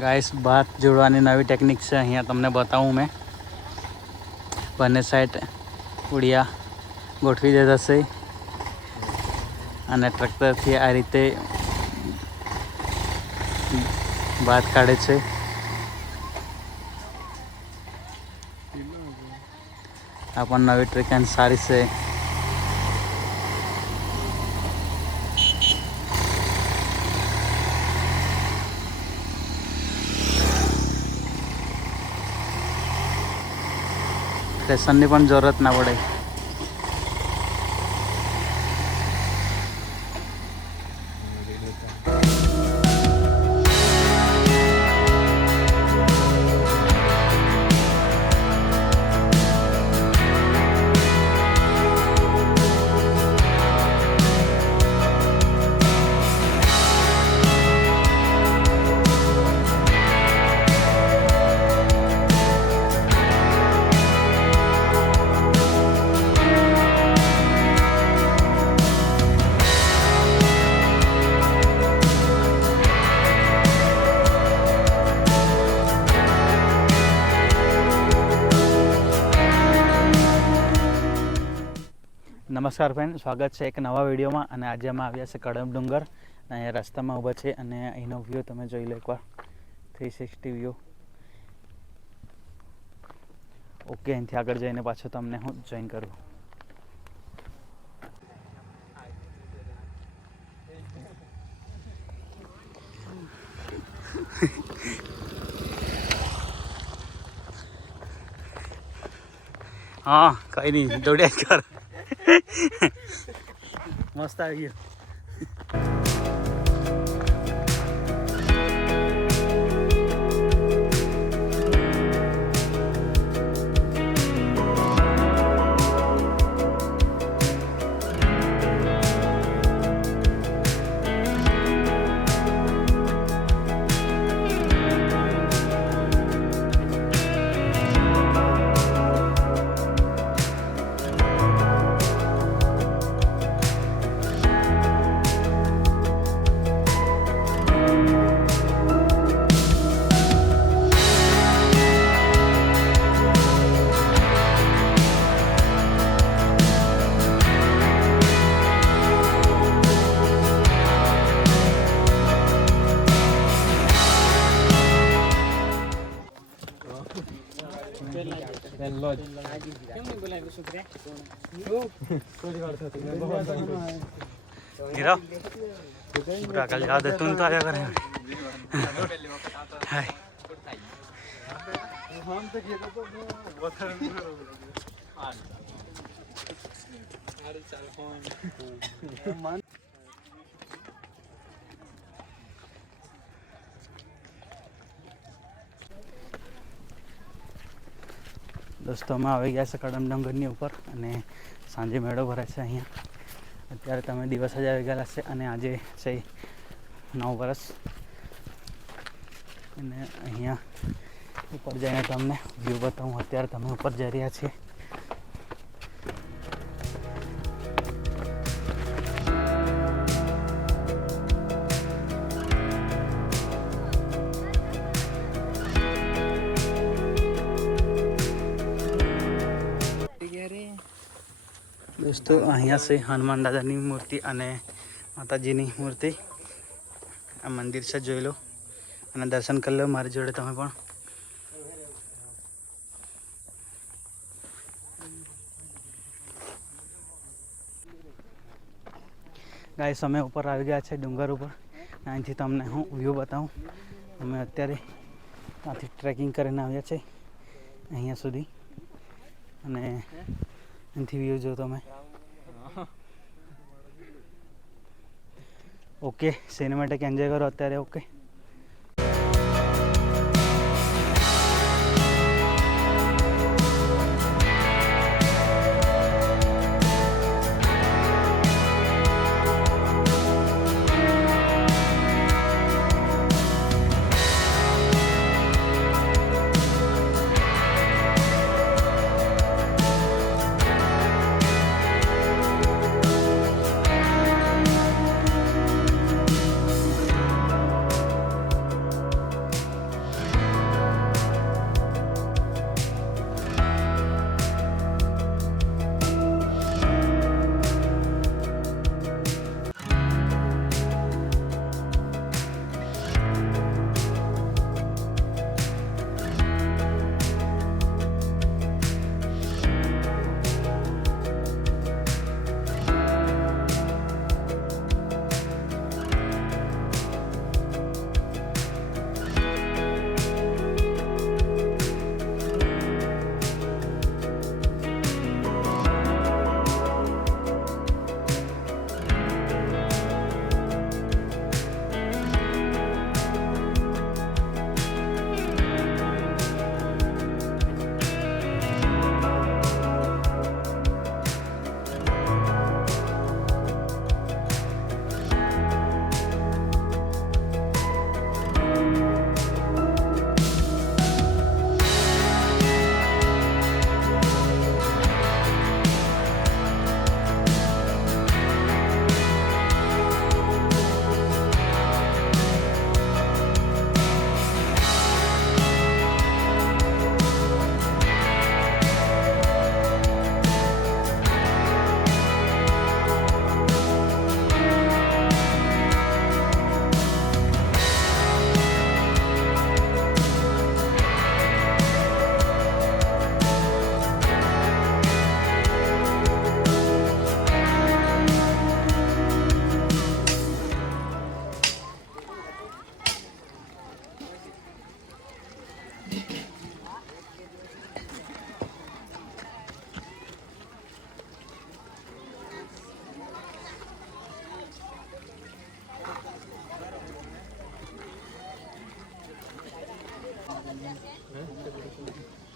Guys ભાત જોડવાની નવી ટેકનિક છે અહીંયા તમને બતાવું મેં. બંને સાઈડ ઉડિયા ગોઠવી દેતા છે અને ટ્રેક્ટરથી આ રીતે ભાત કાઢે છે. આ પણ નવી ટ્રીક અને સારી છે. પ્રેશરની પણ જરૂરત ના પડે. નમસ્કાર ફ્રેન્ડ, સ્વાગત છે એક નવા વિડીયોમાં. અને આજે અમે આવ્યા છે કડમ ડુંગર. અહીંયા રસ્તામાં ઊભા છે અને અહીંનો વ્યૂ તમે જોઈ લો એકવાર, 360 વ્યૂ. ઓકે, અહીંથી આગળ જઈને પાછો તમને હું જોઈન કરું. હા, કઈ નહીં, દોડ્યા કર. મસ્ત આવી ગયું. कल याद है तुम तो आया करे. દોસ્તો અમે આવી ગયા છે કડમ ડુંગરની ઉપર અને સાંજે મેળો ભરાય છે અહીંયા. અત્યારે તમે દિવસ જ આવી ગયેલા છે અને આજે છે 9 વર્ષ. અને અહીંયા ઉપર જઈને તમને વ્યૂ બતાવું. અત્યારે તમે ઉપર જઈ રહ્યા છીએ. દોસ્તો અહીંયા છે હનુમાન દાદાની મૂર્તિ અને માતાજીની મૂર્તિ. આ મંદિર છે, જોઈ લો અને દર્શન કરી લો મારી જોડે તમે પણ. ગાઈસ અમે ઉપર આવી ગયા છે ડુંગર ઉપર. અહીંથી તમને હું વ્યૂ બતાવું. અમે અત્યારે ત્યાંથી ટ્રેકિંગ કરીને આવ્યા છે અહીંયા સુધી અને અહીંથી વ્યૂ જો તમે. ઓકે, સિનેમેટિક એન્જોય કરો અત્યારે. ઓકે.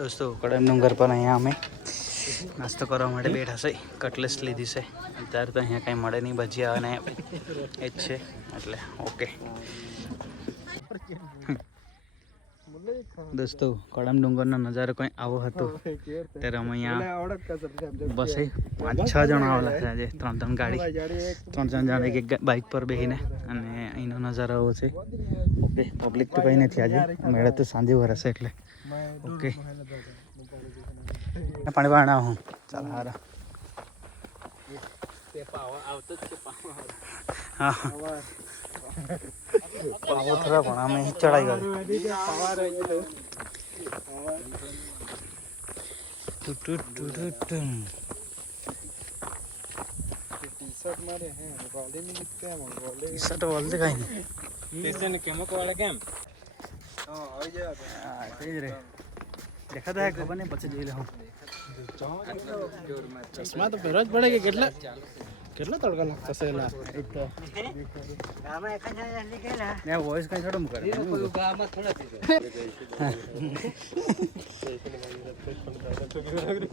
दोस्तों कड़म डूंगर पर अँ अमे नास्तो करवा बैठा से कटलेस लीधी से अत्यारे तो अँ कहीं मळे नहीं भजिया ने एज छे एटले ओके। दोस्तों कड़म डूंगर नजारो कहीं आवो हतो त्यारे अमे अँ बस 5-6 जणा आवेला छे आज 3 गाड़ी 3 जण एक बाइक पर बेहीने अने अहींनो नजारो आवो छे ओके। पब्लिक तो कहीं नहीं आज मेळे तो सांजे भराशे एटले ओके। पानी पाना हूँ चल हारा हाँ पावो थोड़ा पण आमे चढ़ाई गए टी-शर्ट वाले कहीं नहीं केमक वाले केम रे देखा था खबर नहीं बचे जी ले हूँ चश्मा तो पहरवा ज પડે કે કેટલા કેટલા તડકા લાગતા છે એલા એક તો ગામે એકા જાય લીકેલા ને વોઇસ કઈ છોડમ કરે ગામમાં થોડા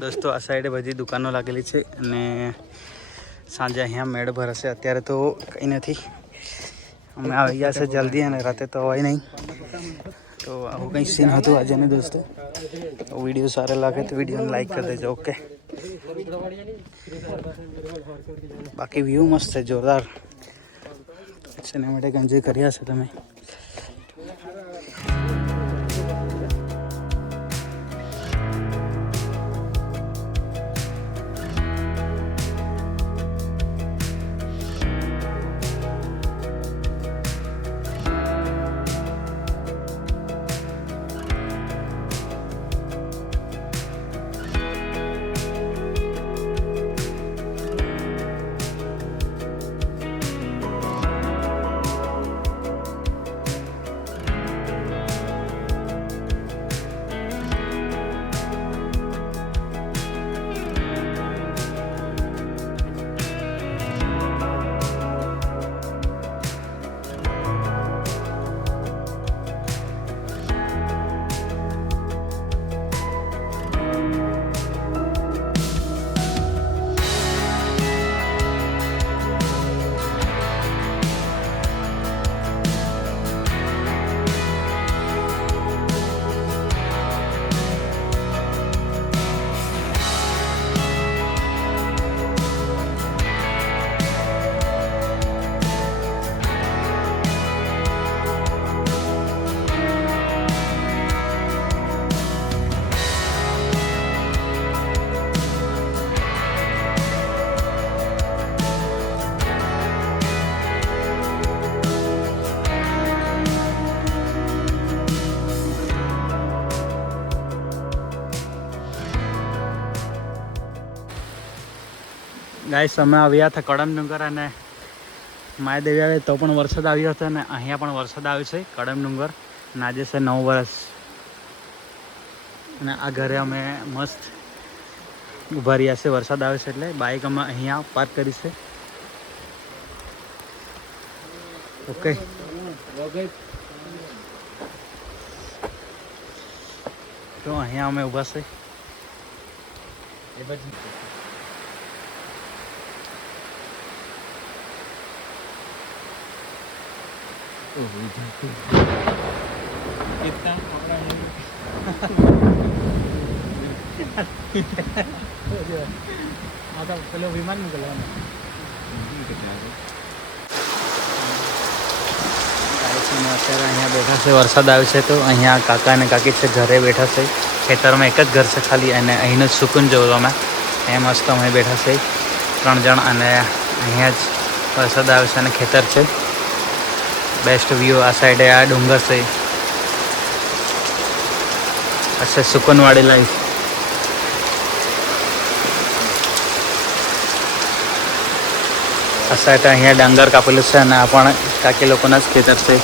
दोस्तों आ साइडे बधी दुकानों लागेली छे अने सांजे अहींया मेळ भराशे अत्यारे तो कहीं नहीं अमे आई गया से जल्दी अने राते तो अवाय नहीं तो आવું કંઈ સીन હતું આજે ને दोस्तों। वीडियो सारे लागे तो वीडियो ने लाइक कर देजो ओके। बाकी व्यू मस्त है जोरदार सिनेमेटिक एंजॉय કર્યા છે તમે। गाइस અમે આવ્યા હતા કડમ ડુંગર અને માયાદેવી આવે તો પણ વરસાદ આવ્યો હતો અને અહીંયા પણ વરસાદ આવ્યો છે કડમ ડુંગર અને આજે છે 9 વર્ષ અને આ ઘરે અમે મસ્ત ઊભા રહ્યા છે વરસાદ આવે છે એટલે બાઇક અમે અહીંયા પાર્ક કરી છે ઓકે। તો અહીંયા અમે ઊભા છે પેલો વિમાન મોકલવાનું અત્યારે અહીંયા બેઠા છે વરસાદ આવે છે તો અહીંયા કાકા અને કાકી છે ઘરે બેઠા છે ખેતરમાં એક જ ઘર છે ખાલી અને અહીંનો જ સુકૂન જોવો તમે એ મસ્ત અમે બેઠા છે 3 જણ અને અહીંયા જ વરસાદ આવે છે અને ખેતર છે बेस्ट व्यू आ साइड आ डूंगर से अच्छा सुकून वाली लाइफ आ साइड अँ डांगर कापेलू से काकी लोग खेतर से।